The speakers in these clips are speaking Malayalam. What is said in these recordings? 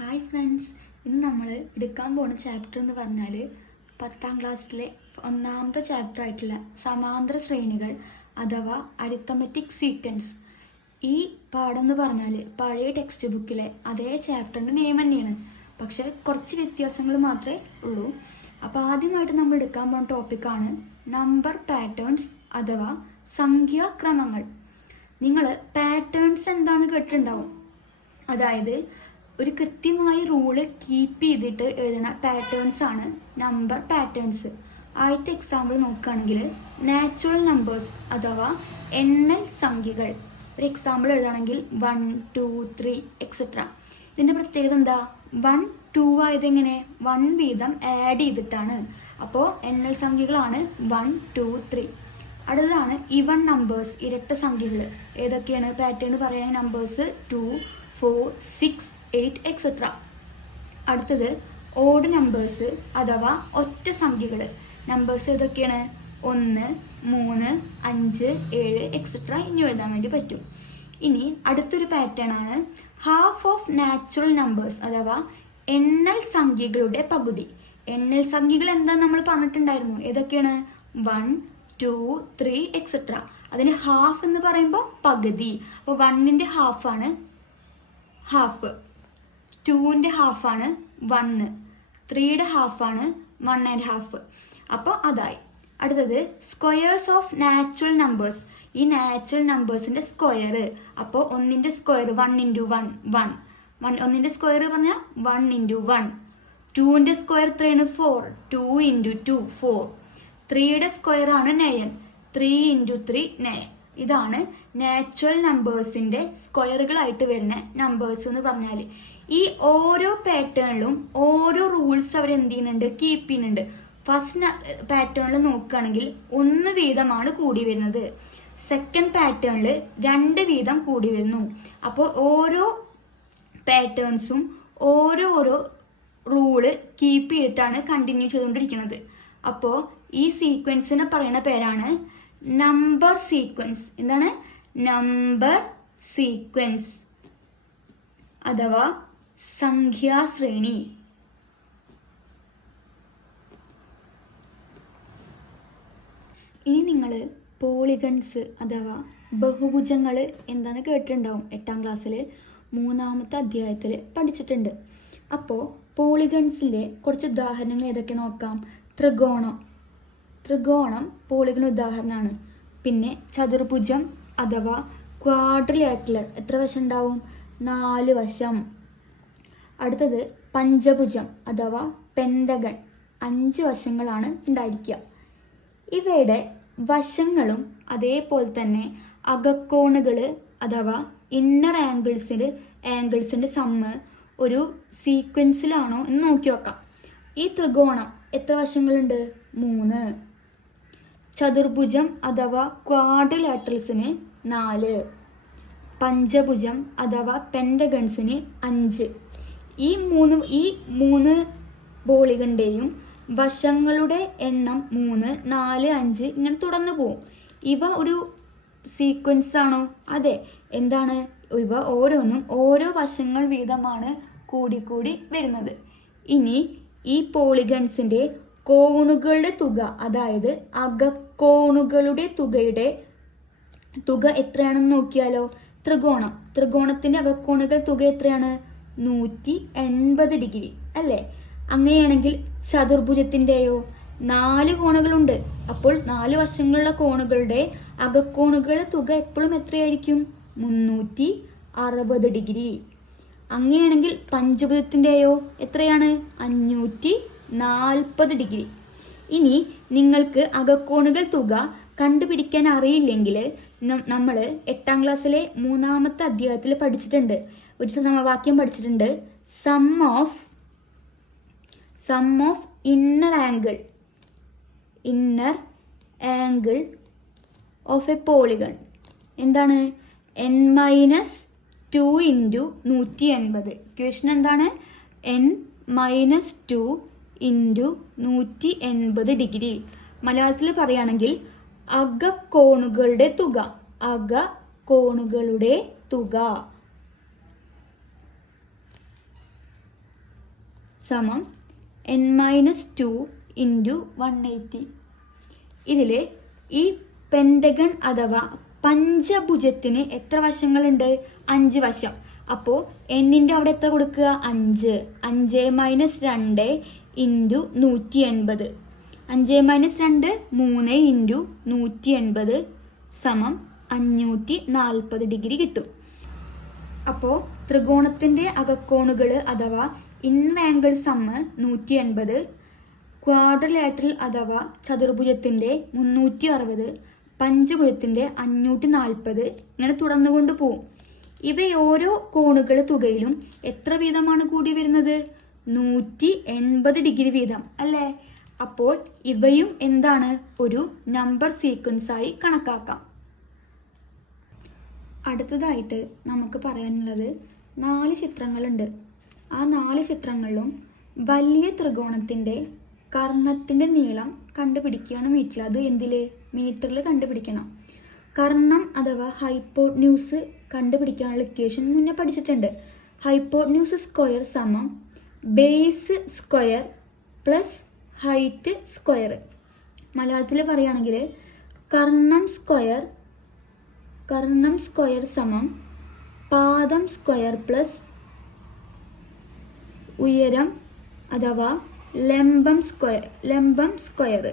ഹായ് ഫ്രണ്ട്സ്, ഇന്ന് നമ്മൾ എടുക്കാൻ പോകുന്ന ചാപ്റ്റർ എന്ന് പറഞ്ഞാൽ 10ാം ക്ലാസ്സിലെ ഒന്നാമത്തെ ചാപ്റ്റർ ആയിട്ടുള്ള സമാന്തര ശ്രേണികൾ അഥവാ അരിത്തമെറ്റിക് സീക്വൻസ്. ഈ പാഠം എന്ന് പറഞ്ഞാൽ പഴയ ടെക്സ്റ്റ് ബുക്കിലെ അതേ ചാപ്റ്ററിൻ്റെ നെയിം തന്നെയാണ്, പക്ഷേ കുറച്ച് വ്യത്യാസങ്ങൾ മാത്രമേ ഉള്ളൂ. അപ്പോൾ ആദ്യമായിട്ട് നമ്മൾ എടുക്കാൻ പോകുന്ന ടോപ്പിക്കാണ് നമ്പർ പാറ്റേൺസ് അഥവാ സംഖ്യാക്രമങ്ങൾ. നിങ്ങൾ പാറ്റേൺസ് എന്താണെന്ന് കേട്ടിട്ടുണ്ടാവും, അതായത് ഒരു കൃത്യമായ റൂള് കീപ്പ് ചെയ്തിട്ട് എഴുതുന്ന പാറ്റേൺസ് ആണ് നമ്പർ പാറ്റേൺസ്. ആദ്യത്തെ എക്സാമ്പിൾ നോക്കുകയാണെങ്കിൽ നാച്ചുറൽ നമ്പേഴ്സ് അഥവാ എണ്ണൽ സംഖ്യകൾ. ഒരു എക്സാമ്പിൾ എഴുതുകയാണെങ്കിൽ 1, 2, 3 എക്സെട്ര. ഇതിൻ്റെ പ്രത്യേകത എന്താ? 1, 2 ആയതെങ്ങനെ? 1 വീതം ആഡ് ചെയ്തിട്ടാണ്. അപ്പോൾ എണ്ണൽ സംഖ്യകളാണ് 1, 2, 3. അടുത്തതാണ് ഇവൺ നമ്പേഴ്സ്, ഇരട്ട സംഖ്യകൾ. ഏതൊക്കെയാണ് പാറ്റേൺ പറയുന്ന നമ്പേഴ്സ്? 2, 4, 6, 8 എക്സെട്ര. അടുത്തത് ഓഡ് നമ്പേഴ്സ് അഥവാ ഒറ്റ സംഖ്യകൾ. നമ്പേഴ്സ് ഏതൊക്കെയാണ്? 1, 3, 5, 7 എക്സെട്ര ഇനി എഴുതാൻ വേണ്ടി പറ്റും. ഇനി അടുത്തൊരു പാറ്റേൺ ആണ് ഹാഫ് ഓഫ് നാച്ചുറൽ നമ്പേഴ്സ് അഥവാ എണ്ണൽ സംഖ്യകളുടെ പകുതി. എണ്ണൽ സംഖ്യകൾ എന്താ നമ്മൾ പറഞ്ഞിട്ടുണ്ടായിരുന്നു, ഏതൊക്കെയാണ്? 1, 2, 3 എക്സെട്ര. അതിന് ഹാഫ് എന്ന് പറയുമ്പോൾ പകുതി. അപ്പോൾ 1ന്റെ ഹാഫാണ് ഹാഫ്, 2ന്റെ ഹാഫാണ് 1, 3യുടെ ഹാഫാണ് 1.5. അപ്പോൾ അതായി. അടുത്തത് സ്ക്വയേഴ്സ് ഓഫ് നാച്ചുറൽ നമ്പേഴ്സ്. ഈ നാച്ചുറൽ നമ്പേഴ്സിൻ്റെ സ്ക്വയർ. അപ്പോൾ 1ന്റെ സ്ക്വയർ 1 × 1 1. 1ന്റെ സ്ക്വയർ പറഞ്ഞാൽ 1 × 1. 2ന്റെ സ്ക്വയർ എത്രയാണ്? 4. 2 × 2 4. 3യുടെ സ്ക്വയർ ആണ് 9. 3 × 3 9. ഇതാണ് നാച്ചുറൽ നമ്പേഴ്സിൻ്റെ സ്ക്വയറുകളായിട്ട് വരുന്ന നമ്പേഴ്സ് എന്ന് പറഞ്ഞാൽ. ഈ ഓരോ പാറ്റേണിലും ഓരോ റൂൾസ് അവർ എന്ത് ചെയ്യുന്നുണ്ട്? കീപ്പ് ചെയ്യുന്നുണ്ട്. ഫസ്റ്റ് പാറ്റേണിൽ നോക്കുകയാണെങ്കിൽ 1 വീതമാണ് കൂടി വരുന്നത്. സെക്കൻഡ് പാറ്റേണിൽ 2 വീതം കൂടി വരുന്നു. അപ്പോൾ ഓരോ പാറ്റേൺസും ഓരോ റൂള് കീപ്പ് ചെയ്തിട്ടാണ് കണ്ടിന്യൂ ചെയ്തുകൊണ്ടിരിക്കുന്നത്. അപ്പോൾ ഈ സീക്വൻസിനെ പറയുന്ന പേരാണ് നമ്പർ സീക്വൻസ്. എന്താണ്? നമ്പർ സീക്വൻസ് അഥവാ സംഖ്യാശ്രേണി. ഇനി നിങ്ങൾ പോളിഗൺസ് അഥവാ ബഹുഭുജങ്ങൾ എന്താണെന്ന് കേട്ടിട്ടുണ്ടാവും. 8ാം ക്ലാസ്സിൽ 3ാമത്തെ അധ്യായത്തിൽ പഠിച്ചിട്ടുണ്ട്. അപ്പോൾ പോളിഗൺസിലെ കുറച്ച് ഉദാഹരണങ്ങൾ ഏതൊക്കെ നോക്കാം. ത്രികോണം പോളിഗൺ ഉദാഹരണമാണ്. പിന്നെ ചതുർഭുജം അഥവാ ക്വാഡ്രിലാറ്ററൽ, എത്ര വശം ഉണ്ടാവും? 4 വശം. അടുത്തത് പഞ്ചഭുജം അഥവാ പെൻഡഗൺ, 5 വശങ്ങളാണ് ഉണ്ടായിരിക്കുക. ഇവയുടെ വശങ്ങളും അതേപോലെ തന്നെ അകക്കോണുകൾ അഥവാ ഇന്നർ ആംഗിൾസിൻ്റെ സമ്മ് ഒരു സീക്വൻസിലാണോ എന്ന് നോക്കി നോക്കാം. ഈ ത്രികോണം എത്ര വശങ്ങളുണ്ട്? 3. ചതുർഭുജം അഥവാ ക്വാഡ്രിലാറ്ററൽസിന് 4. പഞ്ചഭുജം അഥവാ പെൻഡഗൺസിന് 5. ഈ മൂന്ന് പോളിഗണിൻ്റെയും വശങ്ങളുടെ എണ്ണം 3, 4, 5 ഇങ്ങനെ തുടർന്നു പോകും. ഇവ ഒരു സീക്വൻസ് ആണോ? അതെ. എന്താണ്? ഇവ ഓരോന്നും ഓരോ വശങ്ങൾ വീതമാണ് കൂടിക്കൂടി വരുന്നത്. ഇനി ഈ പോളിഗൺസിൻ്റെ കോണുകളുടെ തുക, അതായത് അകക്കോണുകളുടെ തുക എത്രയാണെന്ന് നോക്കിയാലോ. ത്രികോണത്തിൻ്റെ അകക്കോണുകൾ തുക എത്രയാണ്? 180 ഡിഗ്രി അല്ലേ? അങ്ങനെയാണെങ്കിൽ ചതുർഭുജത്തിൻ്റെയോ 4 കോണുകളുണ്ട്. അപ്പോൾ 4 വശങ്ങളുള്ള കോണുകളുടെ അകക്കോണുകളുടെ തുക എപ്പോഴും എത്രയായിരിക്കും? 360 ഡിഗ്രി. അങ്ങനെയാണെങ്കിൽ പഞ്ചഭുജത്തിൻ്റെയോ എത്രയാണ്? 540 ഡിഗ്രി. ഇനി നിങ്ങൾക്ക് അകക്കോണുകൾ തുക കണ്ടുപിടിക്കാൻ അറിയില്ലെങ്കിൽ നമ്മൾ 8ാം ക്ലാസ്സിലെ 3ാമത്തെ അധ്യായത്തിൽ പഠിച്ചിട്ടുണ്ട്. ഒരു സമവാക്യം പഠിച്ചിട്ടുണ്ട്. Sum of inner angle of a polygon എന്താണ്? n-2 × 180. ഇക്വേഷൻ എന്താണ്? n-2 × 180 degree. മലയാളത്തിൽ പറയുകയാണെങ്കിൽ അകക്കോണുകളുടെ തുക. സമം n-2 ഇൻറ്റു 180. ഇതിൽ ഈ പെൻറ്റഗൺ അഥവാ പഞ്ചഭുജത്തിന് എത്ര വശങ്ങളുണ്ട്? 5 വശം. അപ്പോൾ എന്നിൻ്റെ അവിടെ എത്ര കൊടുക്കുക? 5. 5 - 2 ഇൻറ്റു 180. 5 - 2 3 ഇൻറ്റു 180 സമം 540 ഡിഗ്രി കിട്ടും. അപ്പോൾ ത്രികോണത്തിൻ്റെ അകക്കോണുകൾ അഥവാ ഇന്നർ ആംഗിൾ സമ്മ് 180, ക്വാഡ്രിലാറ്ററൽ അഥവാ ചതുർഭുജത്തിൻ്റെ 360, പഞ്ചഭുജത്തിൻ്റെ 540 ഇങ്ങനെ തുടർന്നുകൊണ്ട് പോവും. ഇവയോരോ കോണുകൾ തുകയിലും എത്ര വീതമാണ് കൂടി വരുന്നത്? 180 ഡിഗ്രി വീതം അല്ലേ? അപ്പോൾ ഇവയും എന്താണ്? ഒരു നമ്പർ സീക്വൻസായി കണക്കാക്കാം. അടുത്തതായിട്ട് നമുക്ക് പറയാനുള്ളത് 4 ചിത്രങ്ങളുണ്ട്. ആ 4 ചിത്രങ്ങളിലും വലിയ ത്രികോണത്തിൻ്റെ കർണത്തിൻ്റെ നീളം കണ്ടുപിടിക്കുകയാണ് മീറ്ററിൽ. അത് മീറ്ററിൽ കണ്ടുപിടിക്കണം. കർണം അഥവാ ഹൈപ്പോട്ന്യൂസ് കണ്ടുപിടിക്കാനുള്ള ഇക്വേഷൻ മുന്നേ പഠിച്ചിട്ടുണ്ട്. ഹൈപ്പോട്ന്യൂസ് സ്ക്വയർ സമം base square plus height square. മലയാളത്തിൽ പറയുകയാണെങ്കിൽ കർണം സ്ക്വയർ സമം പാദം സ്ക്വയർ പ്ലസ് ഉയരം അഥവാ ലംബം സ്ക്വയർ.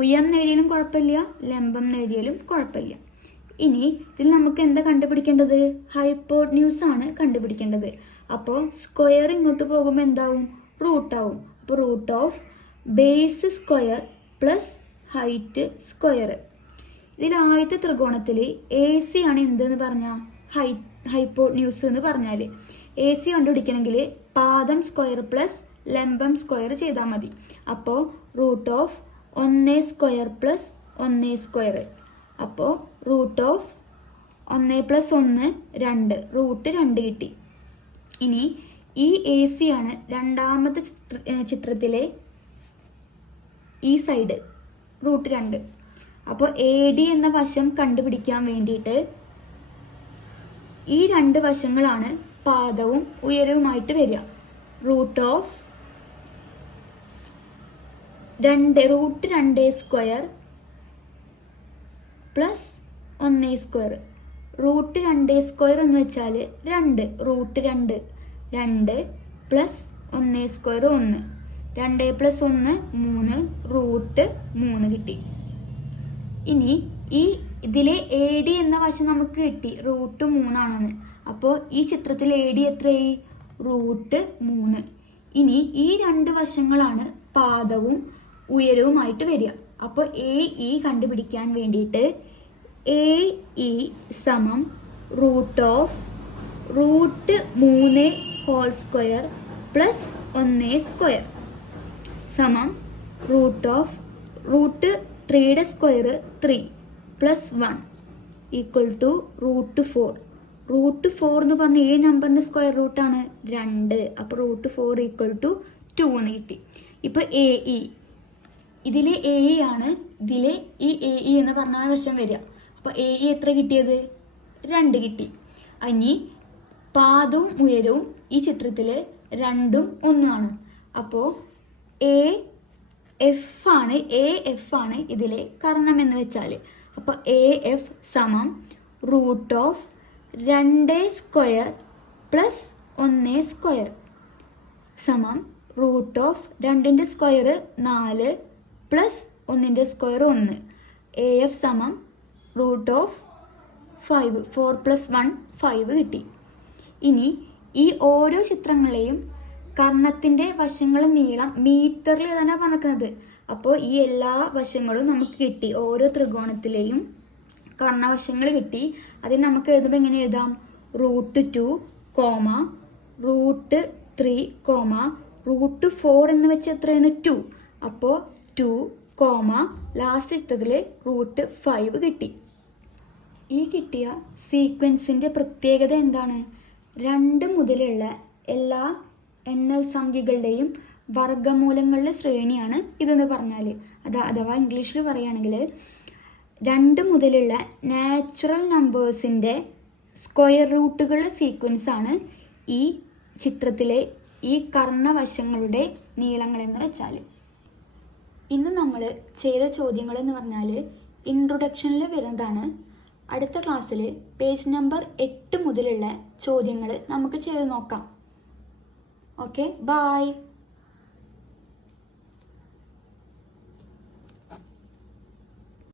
ഉയരം നേടിയാലും കുഴപ്പമില്ല, ലംബം നേടിയാലും കുഴപ്പമില്ല. ഇനി ഇതിൽ നമുക്ക് എന്താ കണ്ടുപിടിക്കേണ്ടത്? ഹൈപ്പോട്ന്യൂസ് ആണ് കണ്ടുപിടിക്കേണ്ടത്. അപ്പോൾ സ്ക്വയർ ഇങ്ങോട്ട് പോകുമ്പോൾ എന്താവും? റൂട്ടാവും. അപ്പോൾ root of base square plus height square. ഇതിൽ ആദ്യത്തെ ത്രികോണത്തിൽ AC ആണ് എന്തെന്ന് പറഞ്ഞാൽ ഹൈപ്പോട്ന്യൂസ് എന്ന് പറഞ്ഞാൽ AC കണ്ടുപിടിക്കണമെങ്കിൽ പാദം സ്ക്വയർ പ്ലസ് ലംബം സ്ക്വയർ ചെയ്താൽ മതി. അപ്പോൾ root of 1 square plus 1 square. അപ്പോൾ റൂട്ട് ഓഫ് 1 + 1 2, റൂട്ട് 2 കിട്ടി. ഇനി ഈ AC ആണ് രണ്ടാമത്തെ ചിത്രത്തിലെ ഈ സൈഡ് റൂട്ട് 2. അപ്പോൾ AD എന്ന വശം കണ്ടുപിടിക്കാൻ വേണ്ടിയിട്ട് ഈ 2 വശങ്ങളാണ് പാദവും ഉയരവുമായിട്ട് വരിക. Root of root 2 square plus 1 square. Root 2 square എന്ന് വെച്ചാൽ 2, റൂട്ട് 2 പ്ലസ് 1 സ്ക്വയർ 1, 2 + 1 3, റൂട്ട് 3 കിട്ടി. ഇനി ഇതിലെ AD എന്ന വശം നമുക്ക് കിട്ടി റൂട്ട് 3 ആണെന്ന്. അപ്പോൾ ഈ ചിത്രത്തിൽ AD എത്രയായി? റൂട്ട് 3. ഇനി ഈ 2 വശങ്ങളാണ് പാദവും ഉയരവുമായിട്ട് വരിക. അപ്പോൾ AE കണ്ടുപിടിക്കാൻ വേണ്ടിയിട്ട് AE സമം root of root 3 whole square plus 1 square സമം root of root 3 square 3 plus 1 equal to root 4. Root 4 എന്ന് പറഞ്ഞ ഈ നമ്പറിൻ്റെ സ്ക്വയർ റൂട്ടാണ് 2. അപ്പോൾ റൂട്ട് 4 ഈക്വൽ ടു 2 എന്ന് കിട്ടി. ഇപ്പോൾ AE ഇതിലെ AE ആണ് ഇതിലെ ഈ AE എന്ന് പറഞ്ഞ വശം വരിക. അപ്പോൾ AE എത്ര കിട്ടിയത്? 2 കിട്ടി. ഇനി പാദവും ഉയരവും ഈ ചിത്രത്തിൽ 2ഉം 1 ആണ്. അപ്പോൾ AF ആണ് ഇതിലെ കർണം എന്ന് വെച്ചാൽ. അപ്പോൾ AF സമം root of 2 square plus 1 square സമം റൂട്ട് ഓഫ് 2ൻ്റെ സ്ക്വയർ 4 പ്ലസ് 1ൻ്റെ സ്ക്വയർ 1. AF സമം റൂട്ട് ഓഫ് 5, 4 + 1 5 കിട്ടി. ഇനി ഈ ഓരോ ചിത്രങ്ങളെയും കർണത്തിൻ്റെ വശങ്ങൾ നീളം മീറ്ററിൽ തന്നെ പറഞ്ഞിരിക്കുന്നത്. അപ്പോൾ ഈ എല്ലാ വശങ്ങളും നമുക്ക് കിട്ടി. ഓരോ ത്രികോണത്തിലെയും കർണവശങ്ങൾ കിട്ടി. അതിന് നമുക്ക് എഴുതുമ്പോൾ എങ്ങനെ എഴുതാം? റൂട്ട് 2, റൂട്ട് 3, റൂട്ട് 4 എന്ന് വെച്ച് എത്രയാണ്? 2. അപ്പോൾ 2, ലാസ്റ്റ് ചിത്രത്തിൽ റൂട്ട് 5 കിട്ടി. ഈ കിട്ടിയ സീക്വൻസിൻ്റെ പ്രത്യേകത എന്താണ്? 2 മുതലുള്ള എല്ലാ എണ്ണൽ സംഖ്യകളുടെയും വർഗ്ഗമൂലങ്ങളുടെ ശ്രേണിയാണ് ഇതെന്ന് പറഞ്ഞാൽ. അഥവാ ഇംഗ്ലീഷിൽ പറയുകയാണെങ്കിൽ 2 മുതലുള്ള നാച്ചുറൽ നമ്പേഴ്സിൻ്റെ സ്ക്വയർ റൂട്ടുകളുടെ സീക്വൻസാണ് ഈ ചിത്രത്തിലെ ഈ കർണവശങ്ങളുടെ നീളങ്ങളെന്ന് വെച്ചാൽ. ഇന്ന് നമ്മൾ ചെയ്ത ചോദ്യങ്ങൾ എന്ന് പറഞ്ഞാൽ ഇൻട്രൊഡക്ഷനിൽ വരുന്നതാണ്. അടുത്ത ക്ലാസ്സിൽ പേജ് നമ്പർ 8 മുതലുള്ള ചോദ്യങ്ങൾ നമുക്ക് ചെയ്ത് നോക്കാം. Okay, by.